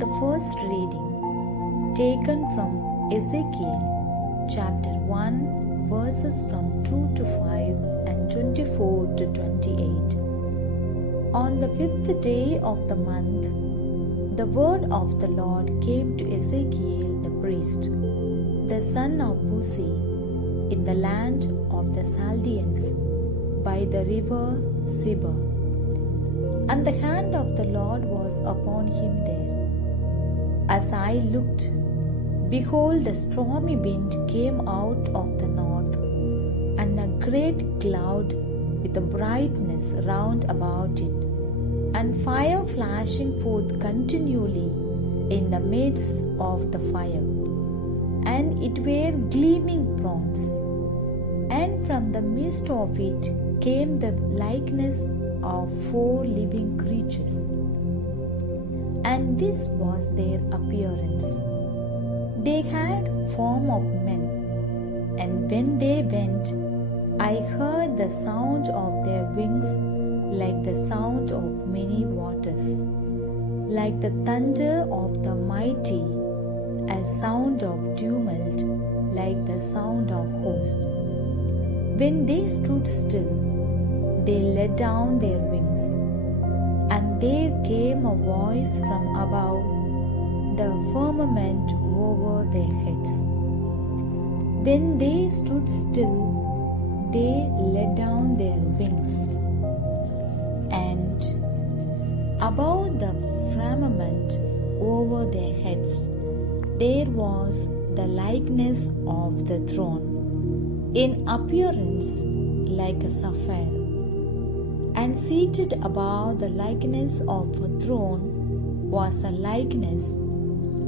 The first reading taken from Ezekiel chapter 1 verses from 2 to 5 and 24 to 28. On the 5th day of the month, the word of the Lord came to Ezekiel the priest, the son of Buzi, in the land of the Chaldeans, by the river Sibah. And the hand of the Lord was upon him there. As I looked, behold, a stormy wind came out of the north, and a great cloud with a brightness round about it, and fire flashing forth continually in the midst of the fire. And it were gleaming bronze, and from the midst of it came the likeness of 4 living creatures. And this was their appearance. They had form of men, and when they went, I heard the sound of their wings like the sound of many waters, like the thunder of the mighty, a sound of tumult, like the sound of hosts. When they stood still, they let down their wings, and there came a voice from above the firmament over their heads. When they stood still, they let down their wings, and above the firmament over their heads there was the likeness of the throne, in appearance like a sapphire. And seated above the likeness of a throne was a likeness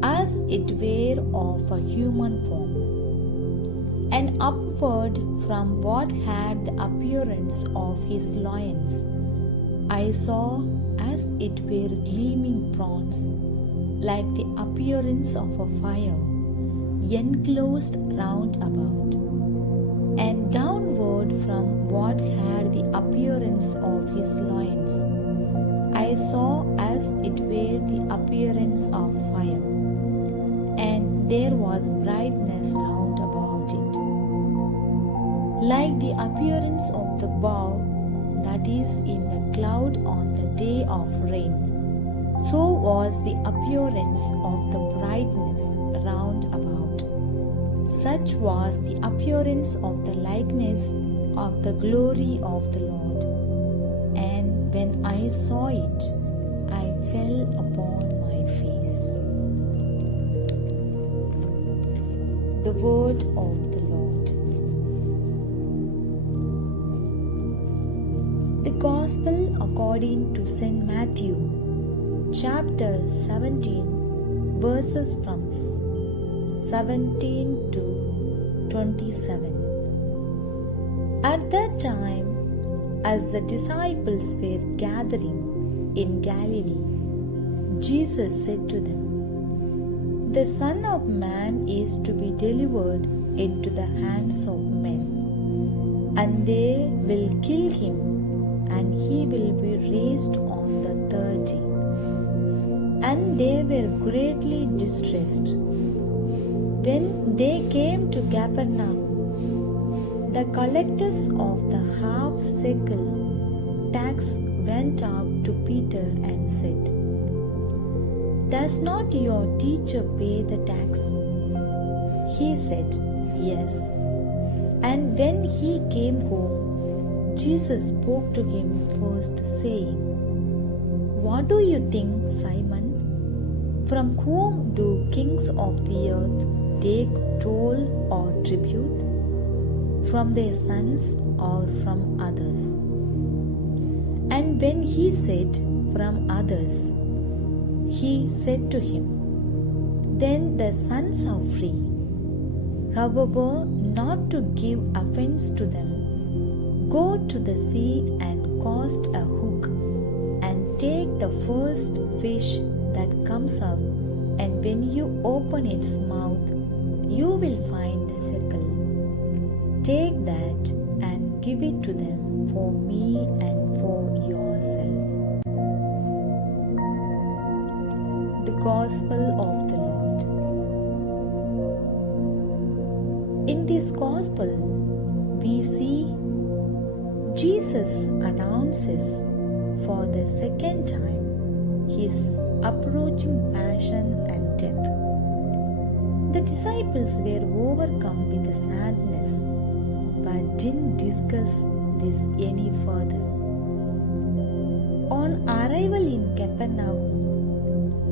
as it were of a human form. And upward from what had the appearance of his loins, I saw as it were gleaming bronze, like the appearance of a fire, enclosed round about. And downward from what had the appearance of his loins, I saw as it were the appearance of fire, and there was brightness round about it, like the appearance of the bow that is in the cloud on the day of rain. So was the appearance of the brightness round about. Such was the appearance of the likeness of the glory of the Lord. And when I saw it, I fell upon my face. The word of the Lord. The Gospel according to St. Matthew, chapter 17, verses from 17 to 27. At that time, as the disciples were gathering in Galilee, Jesus said to them, "The Son of Man is to be delivered into the hands of men, and they will kill him, and he will be raised on the 3rd day." And they were greatly distressed. When they came to Capernaum, the collectors of the half-shekel tax went up to Peter and said, "Does not your teacher pay the tax?" He said, "Yes." And when he came home, Jesus spoke to him first, saying, "What do you think, Simon? From whom do kings of the earth take toll or tribute? From their sons or from others?" And when he said, "From others," he said to him, "Then the sons are free. However, not to give offense to them, go to the sea and cast a hook, and take the first fish that comes up, and when you open its mouth, you will find a shekel. Take that and give it to them for me and for yourself." The Gospel of the Lord. In this Gospel, we see Jesus announces for the second time his approaching passion and death. The disciples were overcome with sadness but didn't discuss this any further. On arrival in Capernaum,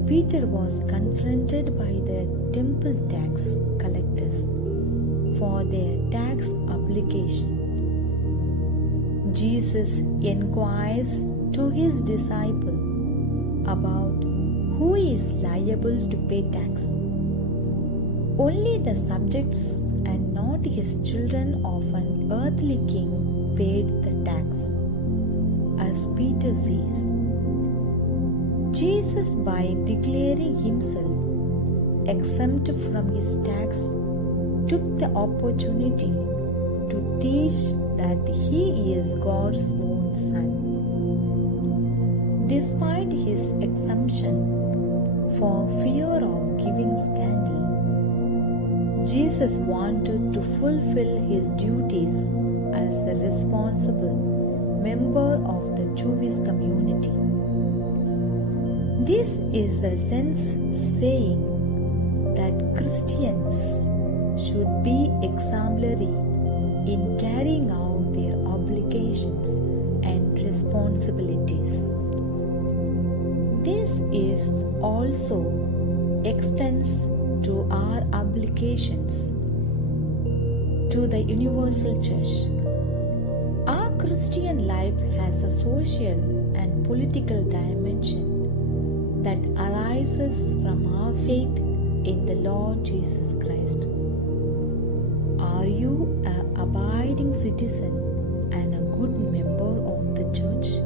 Peter was confronted by the temple tax collectors for their tax obligation. Jesus inquires to his disciple about who is liable to pay tax. Only the subjects and not his children of an earthly king paid the tax. As Peter says, Jesus, by declaring himself exempt from his tax, took the opportunity to teach that he is God's own son. Despite his exemption for fear of giving scandal, Jesus wanted to fulfill his duties as a responsible member of the Jewish community. This is a sense saying that Christians should be exemplary in carrying out their obligations and responsibilities. This is also extends to our obligations to the universal church. Our Christian life has a social and political dimension that arises from our faith in the Lord Jesus Christ. Are you an abiding citizen and a good member of the church?